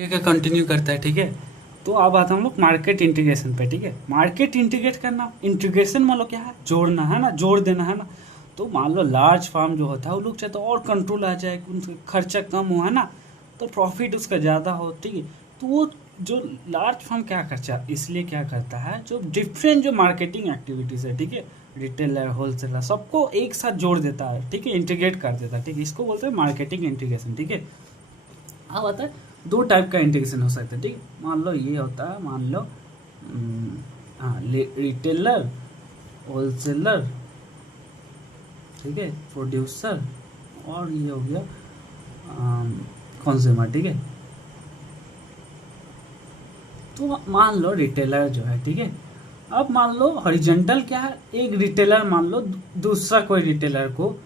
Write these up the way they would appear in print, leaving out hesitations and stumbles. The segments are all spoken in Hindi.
ठीक है, कंटिन्यू करता है। ठीक है, तो अब आता हम लोग मार्केट इंटीग्रेशन पे। ठीक है, मार्केट इंटीग्रेट करना, इंटीग्रेशन मान लो क्या है, जोड़ना है ना, जोड़ देना है ना। तो मान लो लार्ज फार्म जो होता है वो लोग चाहे तो और कंट्रोल आ जाए, उनका खर्चा कम हो, है ना, तो प्रॉफिट उसका ज़्यादा हो। ठीक है, तो वो जो लार्ज फार्म क्या खर्चा इसलिए क्या करता है, जो डिफरेंट जो मार्केटिंग एक्टिविटीज़ है, ठीक है, रिटेलर होलसेलर सबको एक साथ जोड़ देता है। ठीक है, इंटीग्रेट कर देता है। ठीक है, इसको बोलते हैं मार्केटिंग इंटीग्रेशन। ठीक है, अब आता है दो टाइप का इंटीग्रेशन हो सकता है। ठीक है, मान लो ये होता है, मान लो हाँ, रिटेलर, होलसेलर, ठीक है, प्रोड्यूसर, और ये हो गया कंज्यूमर। ठीक है, तो मान लो रिटेलर जो है, ठीक है, अब मान लो हॉरिजॉन्टल क्या है, एक रिटेलर मान लो दूसरा कोई रिटेलर को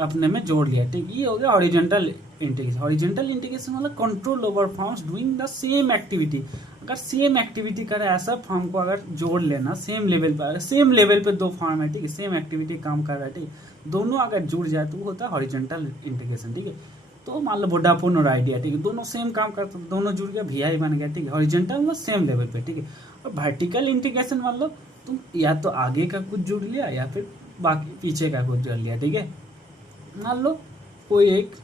अपने में जोड़ लिया। ठीक, ये हो गया हॉरिजॉन्टल इंटीग्रेशन। हॉरिजॉन्टल इंटीग्रेशन मतलब control over forms doing the same activity. अगर सेम एक्टिविटी करे ऐसा फॉर्म को अगर जोड़ लेना सेम लेवल पर, अगर सेम लेवल पे दो फॉर्म है, ठीक है, सेम एक्टिविटी काम कर रहा है, ठीक, दोनों अगर जुड़ जाए तो वो होता है हॉरिजॉन्टल इंटीग्रेशन। ठीक है, तो मान लो वोडाफोन और आइडिया, ठीक है, दोनों सेम काम करते, दोनों जुड़ गया, वीआई बन गया। ठीक है, हॉरिजॉन्टल मतलब सेम लेवल पे। ठीक है, और वर्टिकल इंटीग्रेशन मतलब तुम या तो आगे का कुछ जुड़ लिया या फिर बाकी पीछे का कुछ जुड़ लिया। ठीक है, मान लो कोई एक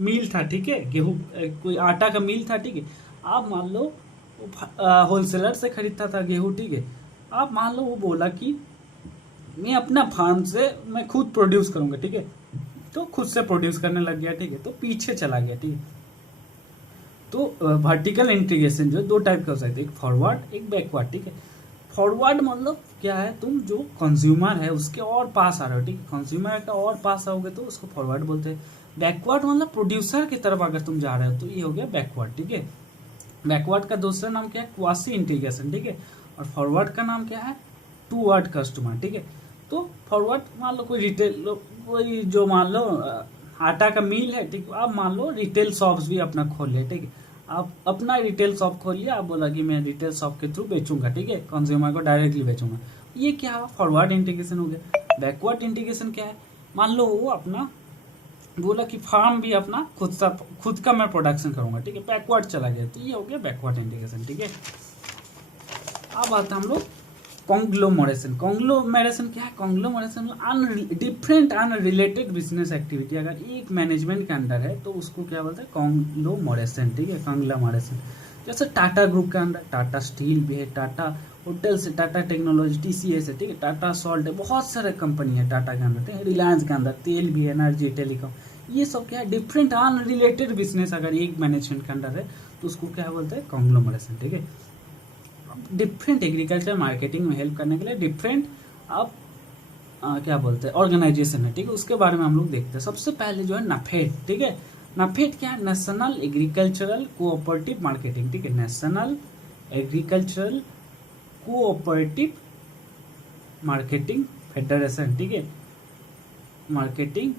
मील था, ठीक है, गेहूँ कोई आटा का मील था। ठीक है, आप मान लो होलसेलर से खरीदता था गेहूँ। ठीक है, आप मान लो वो बोला कि मैं अपना फार्म से मैं खुद प्रोड्यूस करूंगा। ठीक है, तो खुद से प्रोड्यूस करने लग गया। ठीक है, तो पीछे चला गया। ठीक है, तो वर्टिकल इंटीग्रेशन जो दो टाइप का हो सकता है, एक फॉरवर्ड एक बैकवर्ड। ठीक है, फॉरवर्ड मतलब क्या है, तुम जो कंज्यूमर है उसके और पास आ रहे हो। ठीक है, कंज्यूमर का और पास आओगे तो उसको फॉरवर्ड बोलते हैं। बैकवर्ड मतलब प्रोड्यूसर की तरफ अगर तुम जा रहे हो तो ये हो गया बैकवर्ड। ठीक है, बैकवर्ड का दूसरा नाम क्या है, क्वासी इंटीग्रेशन। ठीक है, और फॉरवर्ड का नाम क्या है, टू वर्ड कस्टमर। ठीक है, तो फॉरवर्ड मान लो कोई रिटेल, कोई जो मान लो आटा का मिल है, ठीक, आप मान लो रिटेल शॉप्स भी अपना खोल ले। ठीक है, आप अपना रिटेल शॉप खोल लिया, आप बोला कि मैं रिटेल शॉप के थ्रू बेचूंगा। ठीक है, कंज्यूमर को डायरेक्टली बेचूंगा। ये क्या हुआ, फॉरवर्ड इंटीग्रेशन हो गया। बैकवर्ड इंटीग्रेशन क्या है, मान लो वो अपना बोला कि फार्म भी अपना खुद का मैं प्रोडक्शन करूंगा। ठीक है, बैकवर्ड चला गया, तो ये हो गया बैकवर्ड इंटीग्रेशन। ठीक है, अब आता हम लोग कॉन्ग्लोमरेशन। कॉन्ग्लोमरेशन क्या है, कॉन्ग्लोमरेशन डिफरेंट अनरिलेटेड बिजनेस एक्टिविटी अगर एक मैनेजमेंट के अंदर है तो उसको क्या बोलते हैं, कॉन्ग्लोमरेशन। ठीक है, कॉन्ग्लोमरेशन जैसे टाटा ग्रुप के अंदर टाटा स्टील भी है, टाटा होटल से, टाटा टेक्नोलॉजी, टीसीएस है, ठीक है, टाटा सॉल्ट है, बहुत सारे कंपनी है टाटा के अंदर। ठीक है, रिलायंस के अंदर तेल भी है, एनर्जी, टेलीकॉम, ये सब क्या है, डिफरेंट अनरिलेटेड बिजनेस अगर एक मैनेजमेंट के अंदर है तो उसको क्या बोलते हैं, कॉन्ग्लोमरेशन। ठीक है, डिफरेंट एग्रीकल्चर मार्केटिंग में हेल्प करने के लिए डिफरेंट आप क्या बोलते हैं ऑर्गेनाइजेशन है। ठीक है, उसके बारे में हम लोग देखते हैं। सबसे पहले जो है नफेड। ठीक है, नफेड क्या है, नेशनल एग्रीकल्चरल कोऑपरेटिव मार्केटिंग। ठीक है, national agricultural cooperative marketing federation. ठीक है, मार्केटिंग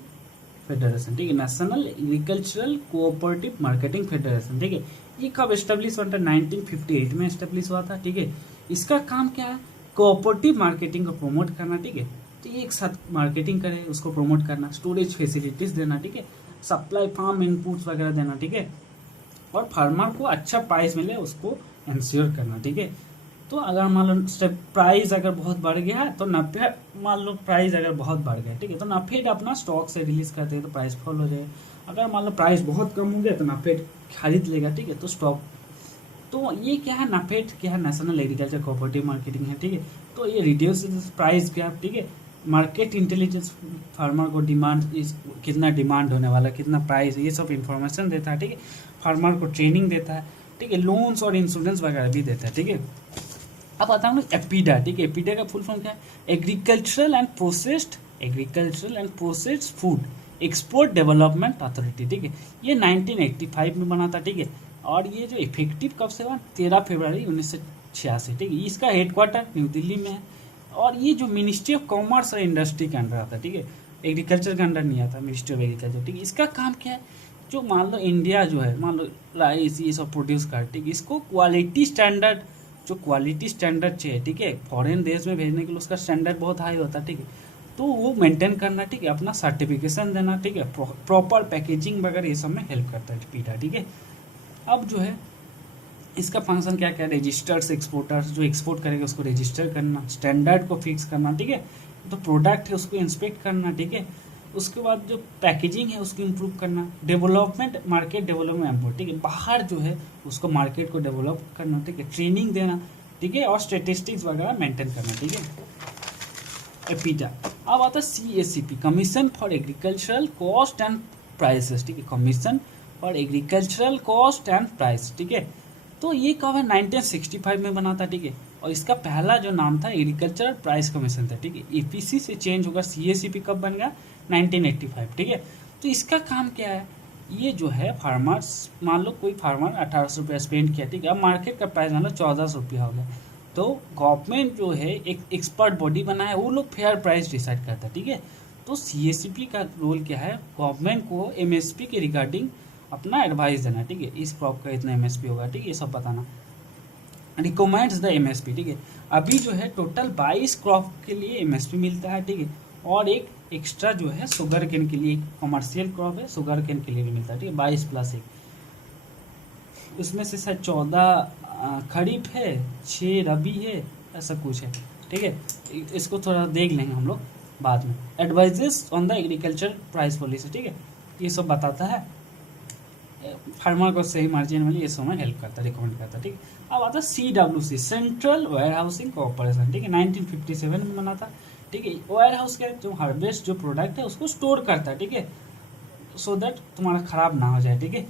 फेडरेशन। ठीक है, national agricultural cooperative marketing federation. ठीक है, ये कब एस्टेब्लिश हुआ था, 1958 में एस्टेब्लिश हुआ था। ठीक है, इसका काम क्या है, कोऑपरेटिव मार्केटिंग को प्रमोट करना। ठीक है, तो एक साथ मार्केटिंग करे, उसको प्रमोट करना, स्टोरेज फैसिलिटीज देना। ठीक है, सप्लाई फार्म इनपुट्स वगैरह देना। ठीक है, और फार्मर को अच्छा प्राइस मिले उसको इंश्योर करना। ठीक है, तो अगर मान लो प्राइस अगर बहुत बढ़ गया है तो नफे, मान लो प्राइस अगर बहुत बढ़ गया, ठीक है, तो नफेड अपना स्टॉक से रिलीज करते हैं तो प्राइस फॉल हो जाए। अगर मान लो प्राइस बहुत कम हो गया तो नफेड खरीद लेगा। ठीक है, तो स्टॉक, तो ये क्या है, नफेड क्या है, नेशनल एग्रीकल्चर कोऑपरेटिव मार्केटिंग है। ठीक है, तो ये रिड्यूस प्राइस गैप। ठीक है, मार्केट इंटेलिजेंस, फार्मर को डिमांड, कितना डिमांड होने वाला, कितना प्राइस, ये सब इंफॉर्मेशन देता है। ठीक है, फार्मर को ट्रेनिंग देता है। ठीक है, लोन्स और इंश्योरेंस वगैरह भी देता है। ठीक है, अब आता हूँ एपीडा। ठीक है, एपीडा का फुल फॉर्म क्या है, agricultural and processed food export development authority. ठीक है, ये 1985 में बना था। ठीक है, और ये जो इफेक्टिव कब से हुआ, 13 फरवरी 1986। ठीक है, इसका हेडक्वार्टर न्यू दिल्ली में है, और ये जो मिनिस्ट्री ऑफ कॉमर्स और इंडस्ट्री के अंडर आता है। ठीक है, एग्रीकल्चर के अंडर नहीं आता, मिनिस्ट्री ऑफ एग्रीकल्चर। ठीक है, इसका काम क्या है, जो मान लो इंडिया जो है, मान लो राइस ये सब प्रोड्यूस कर, ठीक है, इसको क्वालिटी स्टैंडर्ड, जो क्वालिटी स्टैंडर्ड चाहिए, ठीक है, फॉरेन देश में भेजने के लिए उसका स्टैंडर्ड बहुत हाई होता है। ठीक है, तो वो मेंटेन करना, ठीक है, अपना सर्टिफिकेशन देना, ठीक है, प्रॉपर पैकेजिंग वगैरह ये सब में हेल्प करता है पीटा। ठीक है, अब जो है इसका फंक्शन क्या क्या, रजिस्टर्स, एक्सपोर्टर्स, जो एक्सपोर्ट करेगा उसको रजिस्टर करना, स्टैंडर्ड को फिक्स करना, ठीक है, तो प्रोडक्ट है उसको इंस्पेक्ट करना, ठीक है, उसके बाद जो पैकेजिंग है उसको इम्प्रूव करना, डेवलपमेंट, मार्केट डेवलपमेंट इम्पोर्ट, ठीक है, बाहर जो है उसको मार्केट को डेवलप करना, ठीक है, ट्रेनिंग देना, ठीक है, और स्टेटिस्टिक्स वगैरह मेंटेन करना, ठीक है, एपीटा। अब आता है CACP, commission for agricultural cost and prices, ठीक है, commission for agricultural cost and price, ठीक है, तो ये कब है 1965 में बना था, ठीक है, और इसका पहला जो नाम था एग्रीकल्चरल प्राइस कमीशन था, ठीक है, EPC से चेंज होगा CACP कब बन गया 1985, ठीक है, तो इसका काम क्या है, ये जो है फार्मर्स, मान लो कोई फार्मर 1800 रुपया स्पेंड किया, ठीक है, अब मार्केट का प्राइस मान लो 1400 रुपया हो गया, तो गवर्नमेंट जो है एक एक्सपर्ट बॉडी बना है, वो लोग फेयर प्राइस डिसाइड करता है, ठीक है, तो CACP का रोल क्या है, गवर्नमेंट को MSP के रिगार्डिंग अपना एडवाइस देना, ठीक है, इस क्रॉप का इतना MSP होगा, ठीक है, ये सब बताना, रिकमेंड्स द MSP, ठीक है, अभी जो है टोटल 22 क्रॉप के लिए MSP मिलता है, ठीक है, और एक एक्स्ट्रा जो है शुगर केन के लिए, कमर्शियल क्रॉप है शुगर केन के लिए भी मिलता है, ठीक है, 22+1, उसमें से शायद 14 खरीफ है, 6 रबी है, ऐसा कुछ है, ठीक है, इसको थोड़ा देख लेंगे हम लोग बाद में। Advises on the agriculture price policy, ठीक है, ये सब बताता है, फार्मर को सही मार्जिन मिले, ये सब में हेल्प करता है, रिकमेंड करता है, ठीक है। अब आता है CWC, central ware housing corporation, ठीक है, 1957 में बना था, ठीक है, वेयर हाउस क्या है, जो हार्वेस्ट जो प्रोडक्ट है उसको स्टोर करता है, ठीक है, सो दैट तुम्हारा खराब ना हो जाए, ठीक है,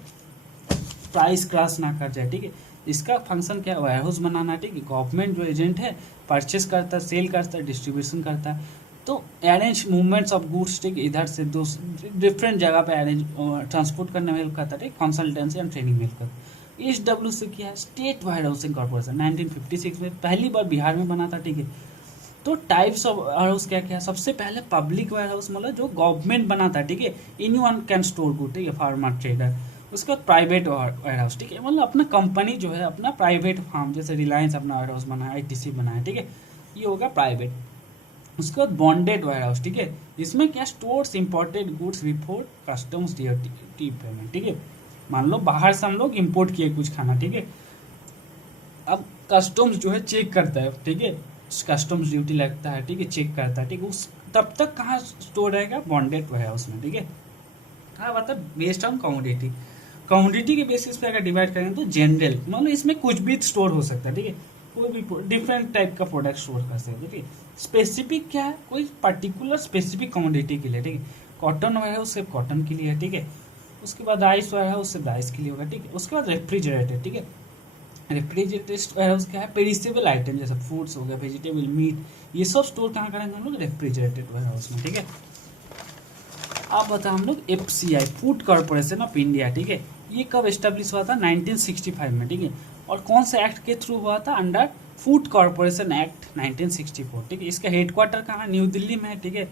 प्राइस क्रैश ना कर जाए, ठीक है, इसका फंक्शन क्या है, वेयर हाउस बनाना, ठीक है, गवर्नमेंट जो एजेंट है परचेस करता है, सेल करता है, डिस्ट्रीब्यूशन करता है, तो अरेंज मूवमेंट्स ऑफ गुड्स, ठीक है, इधर से दो डिफरेंट जगह पे अरेंज ट्रांसपोर्ट करने में हेल्प करता है, ठीक, कंसल्टेंसी एंड ट्रेनिंग में हेल्प करता है। SWC क्या है, स्टेट वेयर हाउसिंग कॉर्पोरेशन, 1956 में पहली बार बिहार में बना था, ठीक है, तो टाइप्स ऑफ वेयर हाउस क्या क्या है, सबसे पहले पब्लिक वेयर हाउस, मतलब जो गवर्नमेंट बनाता है, ठीक है, एनीवन कैन स्टोर गुड, ठीक है, फार्मर ट्रेडर, उसके बाद प्राइवेट वेयर हाउस, ठीक है, मतलब अपना कंपनी जो है अपना प्राइवेट फार्म, जैसे रिलायंस अपना वेयर हाउस बनाया, ITC बनाया, ठीक है, ये होगा प्राइवेट। उसके बाद बॉन्डेड वेयर हाउस, ठीक है, इसमें क्या stores imported goods before customs duty payment, ठीक है, मान लो बाहर से हम लोग इंपोर्ट किए कुछ खाना, ठीक है, अब कस्टम्स जो है चेक करता है, ठीक है, कस्टम्स ड्यूटी लगता है, ठीक है, चेक करता है, ठीक है, उस तब तक कहाँ स्टोर रहेगा, बॉन्डेड वेयर हाउस में, ठीक है। हाँ मतलब बेस्ड ऑन कमोडिटी, कमोडिटी के बेसिस पे अगर डिवाइड करें तो जनरल, मतलब इसमें कुछ भी स्टोर हो सकता है, ठीक है, कोई भी डिफरेंट टाइप का प्रोडक्ट स्टोर कर सकते हैं, ठीक है। स्पेसिफिक क्या है, कोई पर्टिकुलर स्पेसिफिक कमोडिटी के लिए, ठीक है, कॉटन वेयर हाउस सिर्फ कॉटन के लिए है, ठीक है, उसके बाद राइस वेयर हाउस सिर्फ राइस के लिए होगा, ठीक है, उसके बाद रेफ्रिजरेटेड, ठीक है, रेफ्रिजरेटेड वेयर हाउस क्या है, पेरिसेबल आइटम जैसे फ्रूट्स हो गया, वेजिटेबल, मीट, ये सब स्टोर कहाँ करेंगे हम लोग, रेफ्रिजरेटेड वेयर हाउस में, ठीक है। अब बता हम लोग FCI, food corporation of India, ठीक है, ये कब एस्टेब्लिश हुआ था 1965 में, ठीक है, और कौन से एक्ट के थ्रू हुआ था, अंडर फूड कॉर्पोरेशन एक्ट 1964, ठीक है, इसका हेडक्वार्टर कहाँ है, न्यू दिल्ली में है, ठीक है।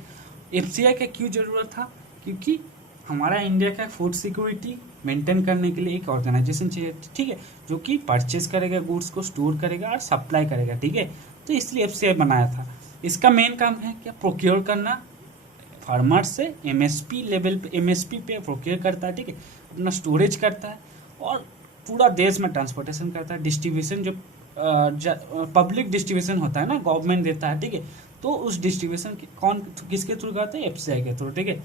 FCI का क्यों जरूरत था, क्योंकि हमारा इंडिया का फूड सिक्योरिटी मेंटेन करने के लिए एक ऑर्गेनाइजेशन चाहिए, ठीक है, जो कि परचेज करेगा गुड्स को, स्टोर करेगा और सप्लाई करेगा, ठीक है, तो इसलिए FCI बनाया था। इसका मेन काम है क्या, प्रोक्योर करना फार्मर से, MSP लेवल पे, MSP पे प्रोक्योर करता है, ठीक है, अपना स्टोरेज करता है और पूरा देश में ट्रांसपोर्टेशन करता है, डिस्ट्रीब्यूशन जो पब्लिक डिस्ट्रीब्यूशन होता है ना, गवर्नमेंट देता है, ठीक है, तो उस डिस्ट्रीब्यूशन कौन किसके थ्रू करते हैं, FCI के थ्रू, ठीक है।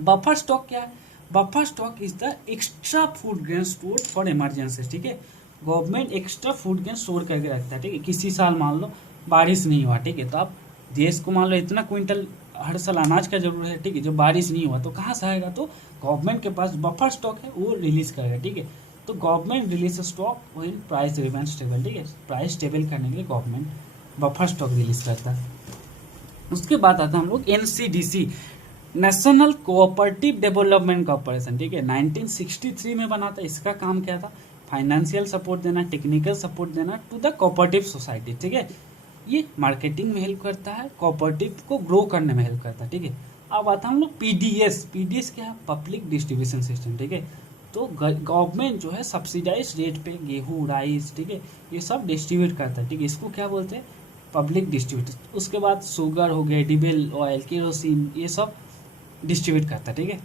बफर स्टॉक क्या है, buffer stock is the extra food grain store for emergency, ठीक है, government extra food grain store करके रखता है, ठीक है, किसी साल मान लो बारिश नहीं हुआ, ठीक है, तो आप देश को मान लो इतना क्विंटल हर साल अनाज का जरूरत है, ठीक है, जब बारिश नहीं हुआ तो कहाँ से आएगा, तो गवर्नमेंट के पास बफर स्टॉक है, वो रिलीज करेगा, ठीक है, तो government release stock when price remain stable, ठीक है, प्राइस स्टेबल करने के लिए गवर्नमेंट बफर स्टॉक रिलीज करता है। उसके बाद आता है हम लोग NCDC, national cooperative development corporation, ठीक है, 1963 में बना था। इसका काम क्या था, फाइनेंशियल सपोर्ट देना, टेक्निकल सपोर्ट देना टू द कोऑपरेटिव सोसाइटी, ठीक है, ये मार्केटिंग में हेल्प करता है, कोऑपरेटिव को ग्रो करने में हेल्प करता है, ठीक है। अब आता हम लोग PDS क्या है, पब्लिक डिस्ट्रीब्यूशन सिस्टम, ठीक है, तो गवर्नमेंट जो है सब्सिडाइज रेट पे गेहूँ, राइस, ठीक है, ये सब डिस्ट्रीब्यूट करता है, ठीक है, इसको क्या बोलते हैं, पब्लिक डिस्ट्रीब्यूटर। उसके बाद शुगर हो गया, एडिबल ऑयल, केरोसिन, ये सब डिस्ट्रीब्यूट करता है, ठीक है।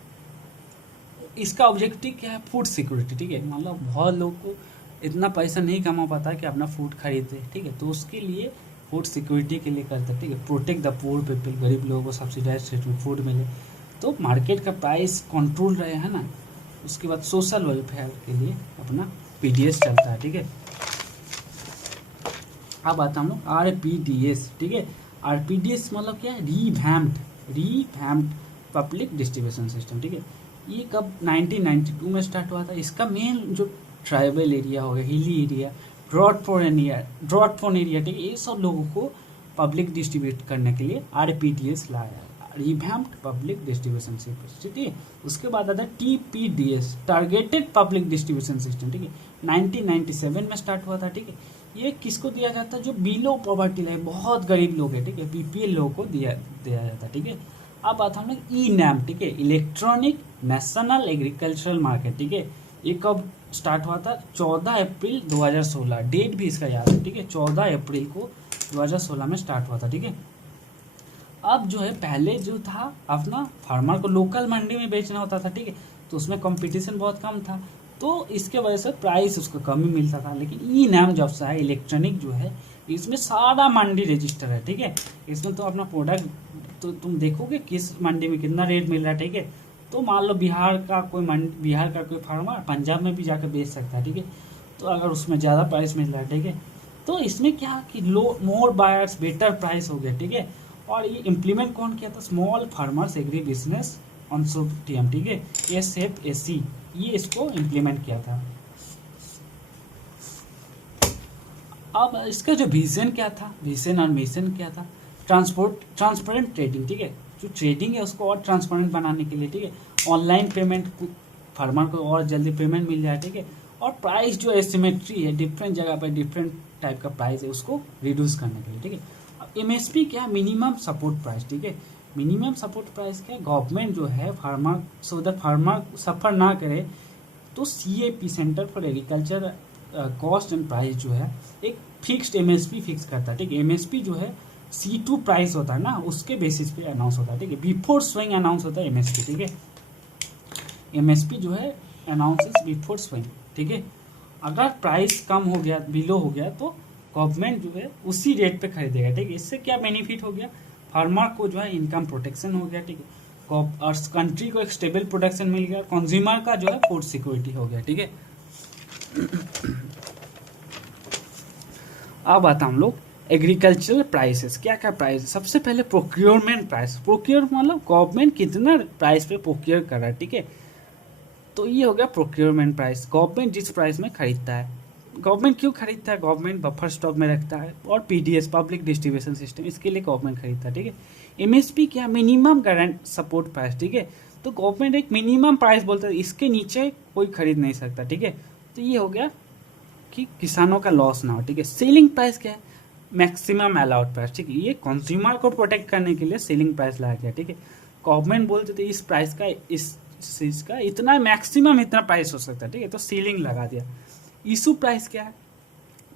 इसका ऑब्जेक्टिव क्या है, फूड सिक्योरिटी, ठीक है। मतलब बहुत लोग को इतना पैसा नहीं कमा पाता है कि अपना फूड खरीदे, ठीक है। तो उसके लिए फूड सिक्योरिटी के लिए करता है, ठीक है। प्रोटेक्ट द पुअर पीपल, गरीब लोगों को सब्सिडाइज रेट में फूड मिले, तो मार्केट का प्राइस कंट्रोल रहे, है ना। उसके बाद सोशल वेलफेयर के लिए अपना पीडीएस चलता है, ठीक है। अब आता हम लोग आरपीडीएस, ठीक है। आरपीडीएस मतलब क्या है, रीवैम्प्ड पब्लिक डिस्ट्रीब्यूशन सिस्टम, ठीक है। ये कब 1992 में स्टार्ट हुआ था। इसका मेन जो ट्राइबल एरिया हो गया, hilly area, drought prone area, ठीक है, ये सब लोगों को पब्लिक डिस्ट्रीब्यूट करने के लिए आरपीडीएस लाया, रिवैम्प्ड पब्लिक डिस्ट्रीब्यूशन सिस्टम, ठीक है। उसके बाद आता है TPDS, targeted public distribution system, ठीक है। 1997 में स्टार्ट हुआ था, ठीक है। ये किसको दिया जाता है, जो बिलो पॉवर्टी लाइन, बहुत गरीब लोग हैं, ठीक है, बीपीएल लोगों को दिया जाता है, ठीक है। अब आता हम लोग ई नैम, ठीक है, इलेक्ट्रॉनिक नेशनल एग्रीकल्चरल मार्केट, ठीक है। ये कब स्टार्ट हुआ था, 14 अप्रैल 2016, डेट भी इसका याद है, ठीक है। 14 अप्रैल को 2016 में स्टार्ट हुआ था, ठीक है। अब जो है पहले जो था अपना फार्मर को लोकल मंडी में बेचना होता था, ठीक है, तो उसमें कंपटीशन बहुत कम था, तो इसके वजह से प्राइस उसको कम ही मिलता था। लेकिन ई नैम जब से है, इलेक्ट्रॉनिक जो है, इसमें सारा मंडी रजिस्टर है, ठीक है। इसमें तो अपना प्रोडक्ट तो तुम देखोगे किस मंडी में कितना रेट मिल रहा है, ठीक है। तो मान लो बिहार का कोई फार्मर पंजाब में भी जाकर बेच सकता है, ठीक है। तो अगर उसमें ज़्यादा प्राइस मिल रहा है, ठीक है, तो इसमें क्या कि मोर बायर्स बेटर प्राइस हो गया, ठीक है। और ये इम्प्लीमेंट कौन किया था, small farmers agri business consortium, ठीक है, SFAC, ये इसको इम्प्लीमेंट किया था। अब इसका जो विजन क्या था, विजन और मिशन क्या था, ट्रांसपेरेंट ट्रेडिंग, ठीक है। जो ट्रेडिंग है उसको और ट्रांसपेरेंट बनाने के लिए, ठीक है। ऑनलाइन पेमेंट, फार्मर को और जल्दी पेमेंट मिल जाए, ठीक है। और प्राइस जो एसिमेट्री है, डिफरेंट जगह पर डिफरेंट टाइप का प्राइस है, उसको रिड्यूस करने के लिए, ठीक है। अब एमएसपी क्या, मिनिमम सपोर्ट प्राइस, ठीक है। मिनिमम सपोर्ट प्राइस क्या, गवर्नमेंट जो है फार्मर, सो दैट फार्मर सफ़र ना करे, तो CAP, centre for agriculture cost and price जो है एक फिक्स्ड एमएसपी फिक्स करता है, ठीक है। एमएसपी जो है C2 प्राइस होता है ना, उसके बेसिस पे अनाउंस होता है, ठीक है। बिफोर स्विंग अनाउंस होता है एमएसपी, ठीक है। एमएसपी जो है अनाउंसेस बिफोर स्विंग, ठीक है। अगर प्राइस कम हो गया, बिलो हो गया, तो गवर्नमेंट जो है उसी रेट पे खरीदेगा, ठीक है। इससे क्या बेनिफिट हो गया, फार्मर को जो है इनकम प्रोटेक्शन हो गया, ठीक है। और कंट्री को एक स्टेबल प्रोडक्शन मिल गया, कंज्यूमर का जो है फूड सिक्योरिटी हो गया, ठीक है। अब आता हम लोग एग्रीकल्चरल प्राइसेस, क्या क्या प्राइस। सबसे पहले प्रोक्योरमेंट प्राइस, मतलब गवर्नमेंट कितना प्राइस पे प्रोक्योर कर रहा है, ठीक है। तो ये हो गया प्रोक्योरमेंट प्राइस, गवर्नमेंट जिस प्राइस में खरीदता है। गवर्नमेंट क्यों खरीदता है, गवर्नमेंट बफर स्टॉक में रखता है, और पीडीएस, पब्लिक डिस्ट्रीब्यूशन सिस्टम, इसके लिए गवर्नमेंट खरीदता है, ठीक है। एमएसपी क्या, मिनिमम गारंट सपोर्ट प्राइस, ठीक है। तो गवर्नमेंट एक मिनिमम प्राइस बोलता है, इसके नीचे कोई खरीद नहीं सकता, ठीक है। तो ये हो गया कि किसानों का लॉस ना हो, ठीक है। सेलिंग प्राइस क्या है, मैक्सिमम अलाउड प्राइस, ठीक है। ये कंज्यूमर को प्रोटेक्ट करने के लिए सेलिंग प्राइस लाया गया, ठीक है। गवर्नमेंट बोलते थे इस प्राइस का, इस चीज़ का इतना मैक्सिमम इतना प्राइस हो सकता है, ठीक है, तो सीलिंग लगा दिया। इशू प्राइस क्या है,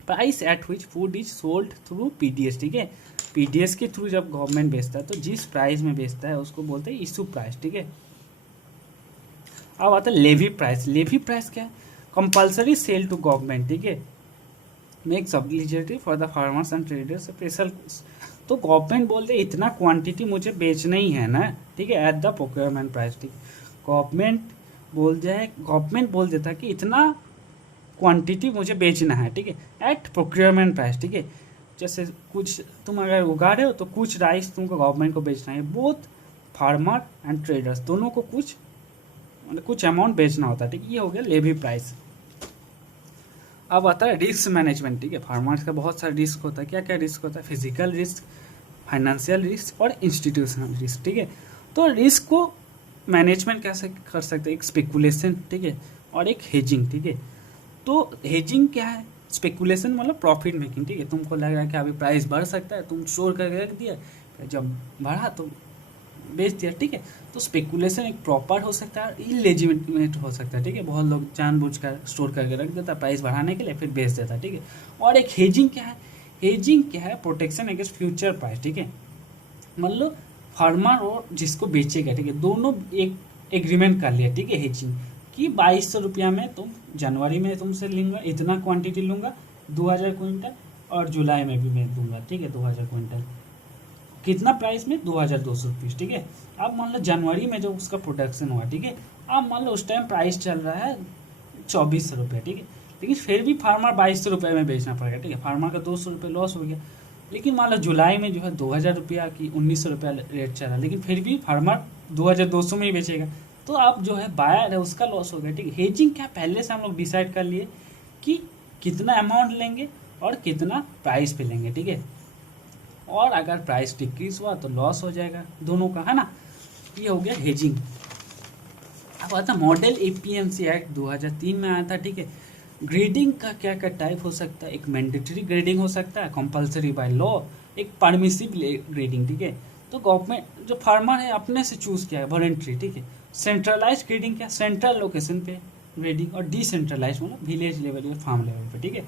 price at which food is sold through PDS, ठीक है। पीडीएस के थ्रू जब गवर्नमेंट बेचता है, तो जिस प्राइस में बेचता है उसको बोलते हैं इशू प्राइस, ठीक है। अब आता है लेवी प्राइस। लेवी प्राइस क्या है, कंपल्सरी सेल टू गवर्नमेंट, ठीक है, makes obligatory for the farmers and traders special. तो गवर्नमेंट बोलते हैं इतना क्वांटिटी मुझे बेचना ही है ना, ठीक है, एट द प्रोक्योरमेंट प्राइस, ठीक है। गवर्नमेंट बोल देता है कि इतना क्वांटिटी मुझे बेचना है, ठीक है, एट प्रोक्योरमेंट प्राइस, ठीक है। जैसे कुछ तुम अगर उगा रहे हो तो कुछ राइस तुमको गवर्नमेंट को बेचना है, बोथ फार्मर एंड ट्रेडर्स दोनों को कुछ अमाउंट बेचना होता है, ठीक है। ये हो गया लेवी प्राइस। अब आता है रिस्क मैनेजमेंट, ठीक है। फार्मर्स का बहुत सारा रिस्क होता है, क्या क्या रिस्क होता है, फिजिकल रिस्क, फाइनेंशियल रिस्क और इंस्टीट्यूशनल रिस्क, ठीक है। तो रिस्क को मैनेजमेंट कैसे कर सकते हैं, एक स्पेकुलेशन, ठीक है, और एक हेजिंग, ठीक है। तो हेजिंग क्या है, स्पेकुलेशन मतलब प्रॉफिट मेकिंग, ठीक है। तुमको लग रहा है कि अभी प्राइस बढ़ सकता है, तुम स्टोर करके रख दिया, जब बढ़ा तो बेच दिया, ठीक है। तो स्पेकुलेशन एक प्रॉपर हो सकता है, इलेजिटिमेट हो सकता है, ठीक है। बहुत लोग जानबूझकर स्टोर करके रख देता है प्राइस बढ़ाने के लिए, फिर बेच देता है, ठीक है। और एक हेजिंग क्या है, हेजिंग क्या है, प्रोटेक्शन अगेंस्ट फ्यूचर प्राइस, ठीक है। मतलब फार्मर और जिसको बेचेगा, ठीक है, दोनों एक एग्रीमेंट कर लिया, ठीक है, हेजिंग कि 2200 रुपया में तुम जनवरी में तुमसे लूँगा, इतना क्वांटिटी लूँगा 2000 क्विंटल, और जुलाई में भी मैं दूंगा, ठीक है 2000 क्विंटल। कितना प्राइस में? 2200 रुपीज़, ठीक है। अब मान लो जनवरी में जो उसका प्रोडक्शन हुआ, ठीक है, अब मान लो उस टाइम प्राइस चल रहा है 2400 रुपये, ठीक है, लेकिन फिर भी फार्मर 2200 रुपये में बेचना पड़ेगा, ठीक है, फार्मर का 200 रुपये लॉस हो गया। लेकिन मान लो जुलाई में जो है 2000 रुपया की 1900 रुपया रेट चल रहा है, लेकिन फिर भी फार्मर 2200 में ही बेचेगा, तो अब जो है बायर है उसका लॉस हो गया, ठीक है। हेजिंग क्या, पहले से हम लोग डिसाइड कर लिए कि कितना अमाउंट लेंगे और कितना प्राइस पे लेंगे, ठीक है, और अगर प्राइस डिक्रीज हुआ तो लॉस हो जाएगा दोनों का, है ना। ये हो गया हेजिंग। अब आता मॉडल एपीएमसी एक्ट 2003 में आया था, ठीक है। ग्रेडिंग का क्या क्या टाइप हो सकता है? एक मैंडेटरी ग्रेडिंग हो सकता है, कंपलसरी बाय लॉ, एक परमिसिव ग्रेडिंग, ठीक है। तो गवर्नमेंट जो फार्मर है अपने से चूज किया है, वॉलंटरी, ठीक है। सेंट्रलाइज ग्रेडिंग क्या, सेंट्रल लोकेशन पे ग्रेडिंग, और डिसेंट्रलाइज मतलब विलेज लेवल या फार्म लेवल पे, ठीक है।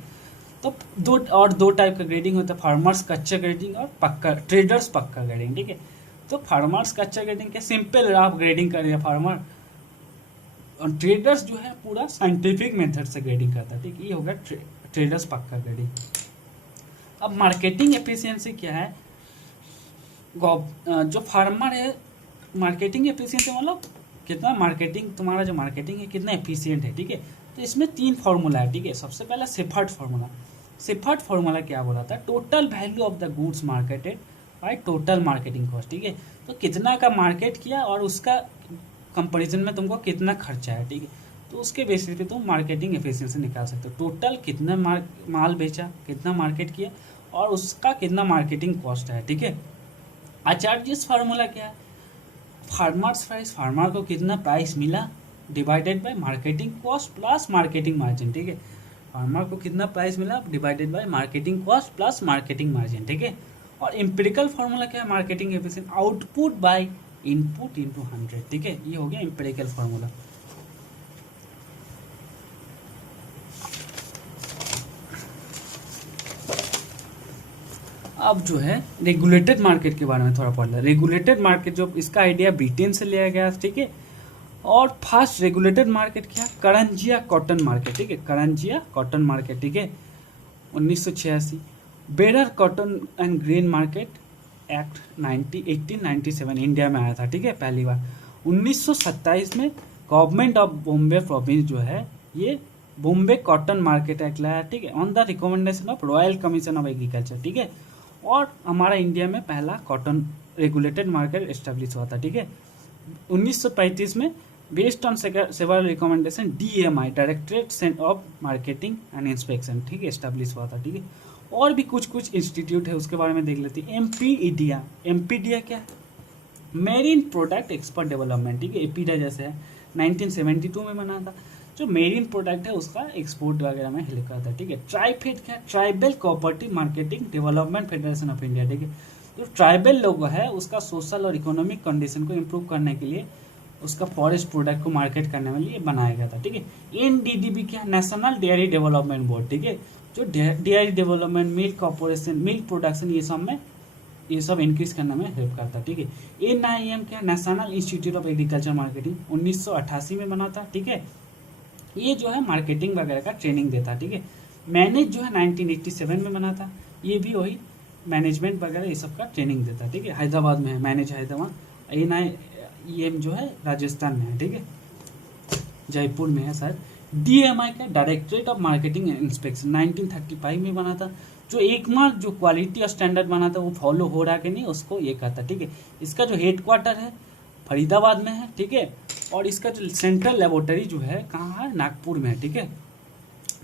तो दो टाइप का ग्रेडिंग होता है, फार्मर्स कच्चा ग्रेडिंग और पक्का, ट्रेडर्स पक्का ग्रेडिंग, ठीक है। तो फार्मर्स कच्चा ग्रेडिंग क्या, सिंपल आप ग्रेडिंग करेगा फार्मर, और ट्रेडर्स जो है पूरा साइंटिफिक मेथड से ग्रेडिंग करता है, ठीक है। ये होगा ट्रेडर्स पक्का ग्रेडिंग। अब मार्केटिंग एफिशिएंसी क्या है? जो फार्मर है, मार्केटिंग एफिशिएंसी मतलब कितना मार्केटिंग, तुम्हारा जो मार्केटिंग है कितना एफिशिएंट है, ठीक है। तो इसमें 3 फॉर्मूला है, ठीक है। सबसे पहला सेफर्ट फार्मूला। सेफर्ट फार्मूला क्या बोला था? Total value of the goods marketed by total marketing cost, ठीक है। तो कितना का मार्केट किया और उसका कंपैरिजन में तुमको कितना खर्चा है, ठीक है। तो उसके बेसिस पे तुम मार्केटिंग एफिशिएंसी निकाल सकते हो। टोटल कितना माल बेचा, कितना मार्केट किया और उसका कितना मार्केटिंग कॉस्ट है, ठीक है। चार्जेस फार्मूला क्या है? फार्मर्स प्राइस, फार्मर को कितना प्राइस मिला divided by marketing cost plus marketing margin, ठीक है। फार्मर को कितना प्राइस मिला divided by marketing cost plus marketing margin, ठीक है। और एम्पिरिकल फार्मूला क्या है? Marketing efficiency output by input into 100, ठीक है। ये हो गया एम्पिरिकल फार्मूला। अब जो है रेगुलेटेड मार्केट के बारे में थोड़ा पढ़ लें। रेगुलेटेड मार्केट जो इसका आइडिया ब्रिटेन से लिया गया, ठीक है। और फर्स्ट रेगुलेटेड मार्केट क्या? करंजिया कॉटन मार्केट, ठीक है। करंजिया कॉटन मार्केट, ठीक है, 1986। Bearer cotton and grain market act 1897 India में आया था, ठीक है, पहली बार। 1927 में गवर्नमेंट ऑफ बॉम्बे प्रोविंस जो है ये बॉम्बे कॉटन मार्केट एक्ट लाया, ठीक है, on the recommendation of royal commission of agriculture, ठीक है। और हमारा इंडिया में पहला कॉटन रेगुलेटेड मार्केट एस्टेब्लिश हुआ था, ठीक है। 1935 में based on several recommendation DMI directorate of marketing and inspection, ठीक है, एस्टेब्लिश हुआ था, ठीक है। और भी कुछ इंस्टीट्यूट है उसके बारे में देख लेते हैं। एमपीडिया क्या है? मेरीन प्रोडक्ट एक्सपर्ट डेवलपमेंट, ठीक है, एपीडा जैसे है, 1972 में बना था। जो मेरीन प्रोडक्ट है उसका एक्सपोर्ट वगैरह में हेल्प करता है, ठीक है। ट्राइफेड क्या? Tribal cooperative marketing development federation of India, ठीक है। जो ट्राइबल लोग है उसका सोशल और इकोनॉमिक कंडीशन को इम्प्रूव करने के लिए उसका फॉरेस्ट प्रोडक्ट को मार्केट करने के लिए बनाया गया था, ठीक है। NDDB क्या? नेशनल डेयरी डेवलपमेंट बोर्ड, ठीक है। जो dairy development, milk corporation, milk production, ये सब इंक्रीज करने में हेल्प करता है, ठीक है। NIM क्या? National institute of agriculture marketing 1988 में बना था, ठीक है। ये जो है मार्केटिंग वगैरह का ट्रेनिंग देता, ठीक है। मैनेज जो है 1987 में बना था, ये भी वही मैनेजमेंट वगैरह ये सब का ट्रेनिंग देता है, ठीक है। हैदराबाद में है, मैनेज हैदराबाद। NIM जो है राजस्थान में है, ठीक है, जयपुर में है सर। DMI का directorate of marketing and inspection 1935 में बना था। जो एक मार्क जो क्वालिटी और स्टैंडर्ड बना था वो फॉलो हो रहा कि नहीं उसको ये कहता, ठीक है। इसका जो हेडक्वार्टर है फरीदाबाद में है, ठीक है। और इसका जो सेंट्रल लेबोरेटरी जो है कहाँ है? नागपुर में है, ठीक है।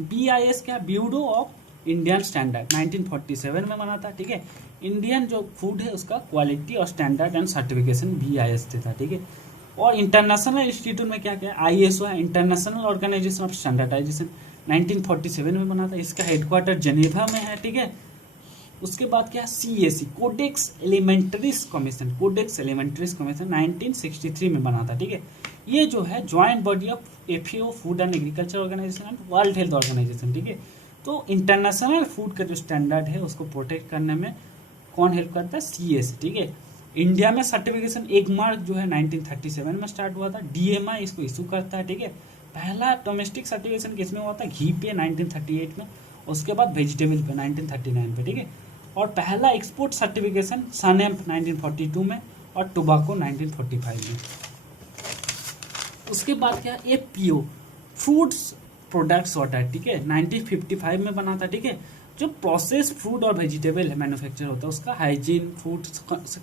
BIS क्या? ब्यूरो ऑफ इंडियन स्टैंडर्ड 1947 में बना था, ठीक है। इंडियन जो फूड है उसका क्वालिटी और स्टैंडर्ड एंड सर्टिफिकेशन BIS देता, ठीक है। और इंटरनेशनल इंस्टीट्यूट में क्या क्या है? ISO है, इंटरनेशनल ऑर्गेनाइजेशन ऑफ स्टैंडर्डाइजेशन 1947 में बना था। इसका हेडक्वार्टर जेनेवा में है, ठीक है। उसके बाद क्या? CAC codex alimentarius commission, codex alimentarius commission 1963 में बना था, ठीक है। ये जो है joint body of FAO food and agriculture organisation and world health organisation, ठीक है। तो इंटरनेशनल फूड का जो स्टैंडर्ड है उसको प्रोटेक्ट करने में कौन हेल्प करता है? CAC, ठीक है। इंडिया में सर्टिफिकेशन एक मार्क जो है 1937 में स्टार्ट हुआ था। DMI इसको इशू करता है, ठीक है। पहला डोमेस्टिक सर्टिफिकेशन किसमें हुआ था, घी पे 1938 में, उसके बाद वेजिटेबल पे 1939 पे, ठीक है। और पहला एक्सपोर्ट सर्टिफिकेशन सनेम्प 1942 में और टोबाको 1945 में। उसके बाद क्या, एफपीओ फूड्स प्रोडक्ट्स ऑर्डर, ठीक है, 1955 में बना था, ठीक है। जो प्रोसेस फूड और वेजिटेबल मैन्युफैक्चर होता है उसका हाइजीन फूड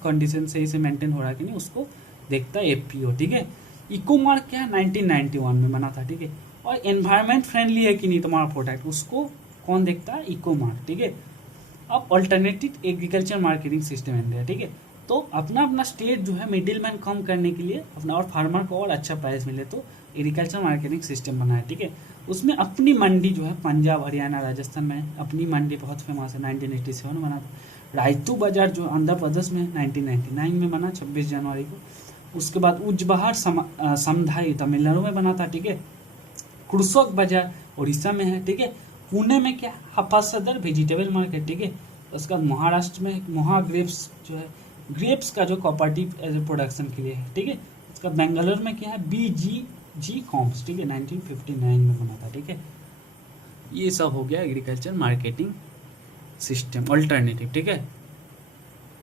कंडीशन सही से मेंटेन हो रहा है कि नहीं उसको देखता है एफपीओ, ठीक है। इकोमार्क क्या है, 1991 में बना था, ठीक है। और एनवायरमेंट फ्रेंडली है कि नहीं तुम्हारा प्रोडक्ट, उसको कौन देखता है, इकोमार्क, ठीक है। अब alternative agriculture marketing system India, ठीक है। तो अपना अपना स्टेट जो है मिडिल मैन कम करने के लिए अपना और फार्मर को और अच्छा प्राइस मिले तो एग्रीकल्चर मार्केटिंग सिस्टम बनाया, ठीक है। उसमें अपनी मंडी जो है पंजाब हरियाणा राजस्थान में अपनी मंडी बहुत फेमस है, 1987 में बना था। रायतू बाजार जो आंध्र प्रदेश में 1999 में बना 26 जनवरी को। उसके बाद उजबहार समधाई तमिलनाडु में बना था, ठीक है। कृषक बाजार उड़ीसा में है, ठीक है। पुणे में क्या, हपा सदर वेजिटेबल मार्केट, ठीक है। उसके बाद महाराष्ट्र में मोहा ग्रेप्स जो है ग्रेप्स का जो कॉपरेटिव एज ए प्रोडक्शन के लिए है, ठीक है। उसका बेंगलोर में क्या है, BGG कॉम्स, ठीक है, 1959 में बना था, ठीक है। ये सब हो गया एग्रीकल्चर मार्केटिंग सिस्टम अल्टरनेटिव, ठीक है।